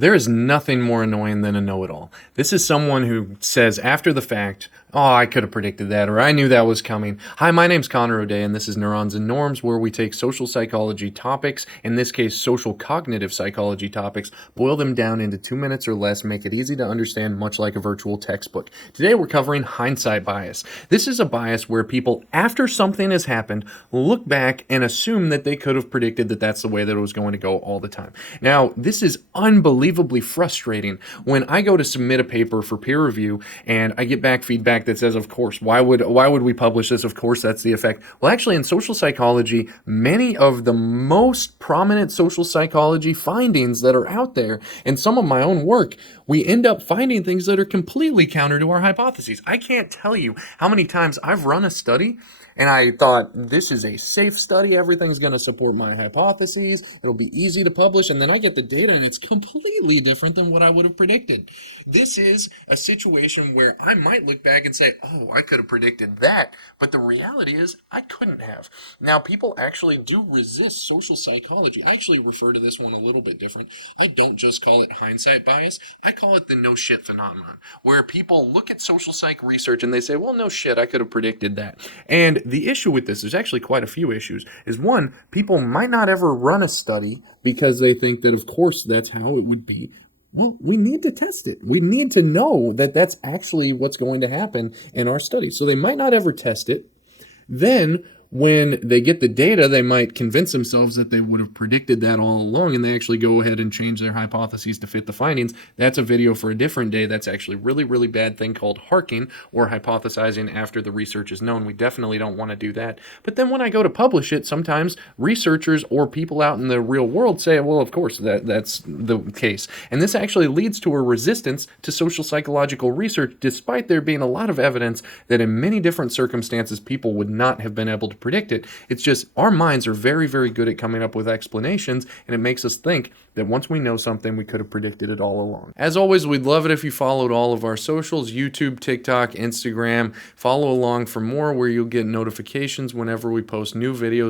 There is nothing more annoying than a know-it-all. This is someone who says after the fact, oh, I could have predicted that, or I knew that was coming. Hi, my name's Connor O'Day, and this is Neurons and Norms, where we take social psychology topics, in this case, social cognitive psychology topics, boil them down into 2 minutes or less, make it easy to understand, much like a virtual textbook. Today, we're covering hindsight bias. This is a bias where people, after something has happened, look back and assume that they could have predicted that that's the way that it was going to go all the time. Now, this is unbelievably frustrating when I go to submit a paper for peer review and I get back feedback that says, of course, why would we publish this? Of course, that's the effect. Well, actually, in social psychology, many of the most prominent social psychology findings that are out there, and some of my own work, we end up finding things that are completely counter to our hypotheses. I can't tell you how many times I've run a study and I thought, this is a safe study, everything's going to support my hypotheses, it'll be easy to publish, and then I get the data and it's completely different than what I would have predicted. This is a situation where I might look back and say, oh, I could have predicted that, but the reality is I couldn't have. Now, people actually do resist social psychology. I actually refer to this one a little bit different. I don't just call it hindsight bias, I call it the no shit phenomenon, where people look at social psych research and they say, well, no shit, I could have predicted that. And the issue with this, there's actually quite a few issues, is one, people might not ever run a study because they think that, of course, that's how it would be. Well, we need to test it. We need to know that that's actually what's going to happen in our study. So they might not ever test it. Then when they get the data, they might convince themselves that they would have predicted that all along, and they actually go ahead and change their hypotheses to fit the findings. That's a video for a different day. That's actually a really, really bad thing called harking, or hypothesizing after the research is known. We definitely don't want to do that. But then when I go to publish it, sometimes researchers or people out in the real world say, well, of course, that's the case. And this actually leads to a resistance to social psychological research, despite there being a lot of evidence that in many different circumstances, people would not have been able to predict it. It's just our minds are very, very good at coming up with explanations, and it makes us think that once we know something, we could have predicted it all along. As always, we'd love it if you followed all of our socials, YouTube, TikTok, Instagram. Follow along for more, where you'll get notifications whenever we post new videos.